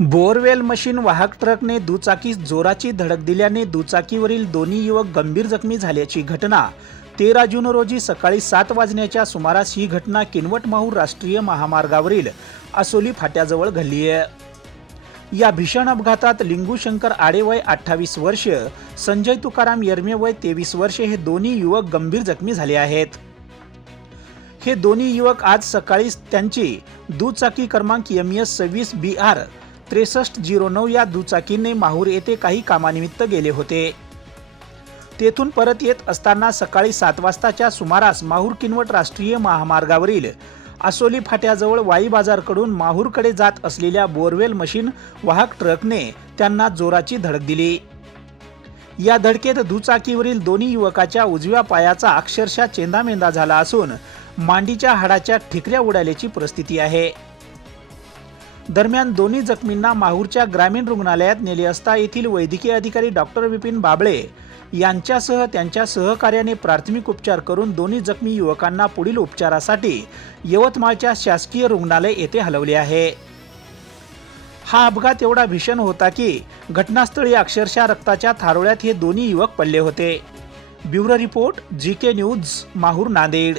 Borewell machine वाहक ट्रकने दुचाकीस जोराची धडक दिल्याने दुचाकीवरील दोन्ही युवक गंभीर जखमी झाल्याची घटना. तेरा जून रोजी सकाळी सात वाजण्याच्या सुमारास ही घटना किनवट माहूर राष्ट्रीय महामार्गावरील असोली फाट्याजवळ घडली आहे. या भीषण अपघातात लिंगू शंकर आडे वय अठ्ठावीस वर्ष संजय तुकाराम यर्मे वय तेवीस वर्षे हे दोन्ही युवक गंभीर जखमी झाले आहेत. हे दोन्ही युवक आज सकाळी त्यांची दुचाकी क्रमांक एम एस सव्वीस बी आर त्रेसष्ट झिरो नऊ या दुचाकीने माहूर येथे काही कामानिमित्त गेले होते. तेथून परत येत असताना सकाळी सात वाजताच्या सुमारास माहूर किनवट राष्ट्रीय महामार्गावरील आसोली फाट्याजवळ वाई बाजारकडून माहूरकडे जात असलेल्या बोरवेल मशीन वाहक ट्रकने त्यांना जोराची धडक दिली. या धडकेत दुचाकीवरील दोन्ही युवकाच्या उजव्या पायाचा अक्षरशः चेंदामेंदा झाला असून मांडीच्या हाडाच्या ठिकऱ्या उडाल्याची परिस्थिती आहे. दरम्यान दोन्ही जखमींना माहूरच्या ग्रामीण रुग्णालयात नेले असता येथील वैद्यकीय अधिकारी डॉक्टर विपिन बाबळे यांच्यासह त्यांच्या सहकार्याने प्राथमिक उपचार करून दोन्ही जखमी युवकांना पुढील उपचारासाठी यवतमाळच्या शासकीय रुग्णालय येथे हलवले आहे. हा अपघात एवढा भीषण होता की घटनास्थळी अक्षरशः रक्ताच्या थारोळ्यात हे दोन्ही युवक पडले होते. Bureau report G K news Mahur Nanded.